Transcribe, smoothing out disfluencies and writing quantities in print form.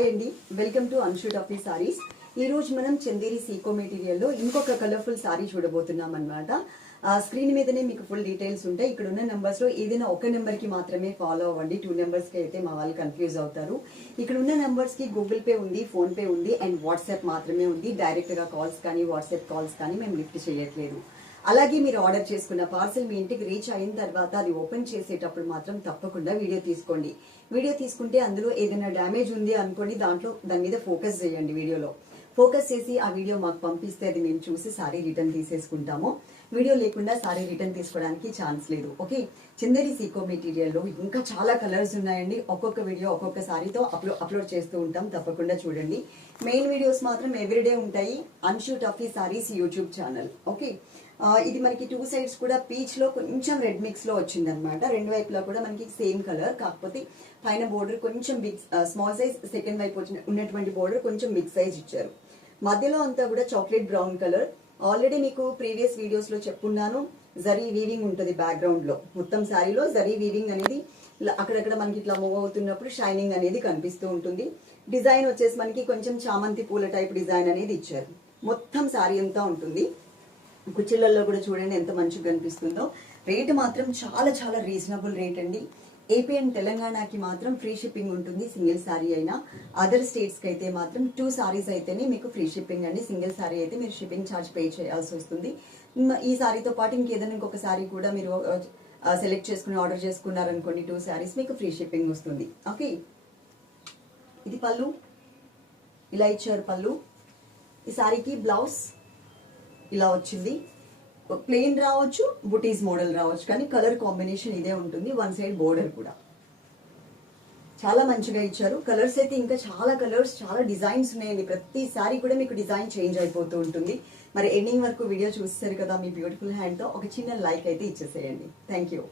Hi అండి, welcome to Anshoot of the sarees. ఈ రోజు మనం చందేరి సీకో మెటీరియల్లో ఇంకొక కలర్ఫుల్ సారీ చూడబోతున్నాం అనమాట. స్క్రీన్ మీదనే మీకు ఫుల్ డీటెయిల్స్ ఉంటాయి. ఇక్కడ ఉన్న నెంబర్స్ లో ఏదైనా ఒక నెంబర్ కి మాత్రమే ఫాలో అవ్వండి. 2 నెంబర్స్ కి అయితే మా వాళ్ళు కన్ఫ్యూజ్ అవుతారు. ఇక్కడ ఉన్న నెంబర్స్ కి గూగుల్ పే ఉంది, ఫోన్ పే ఉంది అండ్ వాట్సాప్ మాత్రమే ఉంది. డైరెక్ట్ గా కాల్స్ కానీ వాట్సాప్ కాల్స్ కానీ మేము లిఫ్ట్ చేయట్లేదు. అలాగే మీరు ఆర్డర్ చేసుకున్న పార్సల్ మీ ఇంటికి రీచ్ అయిన తర్వాత అది ఓపెన్ చేసేటప్పుడు మాత్రం తప్పకుండా వీడియో తీసుకోండి. వీడియో తీసుకుంటే అందులో ఏదైనా డ్యామేజ్ ఉంది అనుకోండి, దాని మీద ఫోకస్ చేయండి. వీడియోలో ఫోకస్ చేసి ఆ వీడియో మాకు పంపిస్తే అది మేము చూసి సారీ రిటర్న్ తీసేసుకుంటాము. వీడియో లేకుండా సారీ రిటర్న్ తీసుకోవడానికి ఛాన్స్ లేదు. ఓకే, చందేరి సీకో మెటీరియల్లో ఇంకా చాలా కలర్స్ ఉన్నాయండి. ఒక్కొక్క వీడియో ఒక్కొక్క సారీతో అప్లోడ్ చేస్తూ ఉంటాం, తప్పకుండా చూడండి. మెయిన్ వీడియోస్ మాత్రం ఎవ్రీడే ఉంటాయి Anshoot of the sarees YouTube channel. Okay, ఇది మనకి 2 సైడ్స్ కూడా పీచ్ లో కొంచెం రెడ్ మిక్స్ లో వచ్చింది అనమాట. రెండు వైపులా కూడా మనకి సేమ్ కలర్, కాకపోతే పైన బోర్డర్ కొంచెం బిగ్ స్మాల్ సైజ్, సెకండ్ వైపు ఉన్నటువంటి బోర్డర్ కొంచెం బిగ్ సైజ్ ఇచ్చారు. మధ్యలో అంతా కూడా చాక్లెట్ బ్రౌన్ కలర్. ఆల్రెడీ మీకు ప్రీవియస్ వీడియోస్ లో చెప్పున్నాను, జరీ వీవింగ్ ఉంటుంది బ్యాక్గ్రౌండ్ లో. మొత్తం శారీలో జరీ వీవింగ్ అనేది అక్కడక్కడ మనకి ఇట్లా మూవ్ అవుతున్నప్పుడు షైనింగ్ అనేది కనిపిస్తూ ఉంటుంది. డిజైన్ వచ్చేసి మనకి కొంచెం చామంతి పూల టైప్ డిజైన్ అనేది ఇచ్చారు. మొత్తం శారీ అంతా ఉంటుంది. కుచ్చిళ్ళల్లో కూడా చూడండి ఎంత మంచిగా కనిపిస్తుందో. రేట్ మాత్రం చాలా చాలా రీజనబుల్ రేట్ అండి. ఏపీ అండ్ తెలంగాణకి మాత్రం ఫ్రీ షిప్పింగ్ ఉంటుంది, సింగిల్ సారీ అయినా. అదర్ స్టేట్స్కి అయితే మాత్రం 2 సారీస్ అయితేనే మీకు ఫ్రీ షిప్పింగ్ అండి. సింగిల్ సారీ అయితే మీరు షిప్పింగ్ ఛార్జ్ పే చేయాల్సి వస్తుంది. ఈ సారీతో పాటు ఇంకేదైనా ఇంకొక సారీ కూడా మీరు సెలెక్ట్ చేసుకుని ఆర్డర్ చేసుకున్నారనుకోండి, 2 సారీస్ మీకు ఫ్రీ షిప్పింగ్ వస్తుంది. ఓకే, ఇది పళ్ళు, ఇలా ఇచ్చారు పళ్ళు. ఈ సారీకి బ్లౌజ్ ఇలా వచ్చింది. ప్లెయిన్ రావచ్చు, బుటీస్ మోడల్ రావచ్చు, కానీ కలర్ కాంబినేషన్ ఇదే ఉంటుంది. 1 సైడ్ బోర్డర్ కూడా చాలా మంచిగా ఇచ్చారు. కలర్స్ అయితే ఇంకా చాలా కలర్స్, చాలా డిజైన్స్ ఉన్నాయండి. ప్రతిసారి కూడా మీకు డిజైన్ చేంజ్ అయిపోతూ ఉంటుంది. మరి ఎండింగ్ వరకు వీడియో చూస్తారు కదా, మీ బ్యూటిఫుల్ హ్యాండ్తో ఒక చిన్న లైక్ అయితే ఇచ్చేసేయండి. Thank you.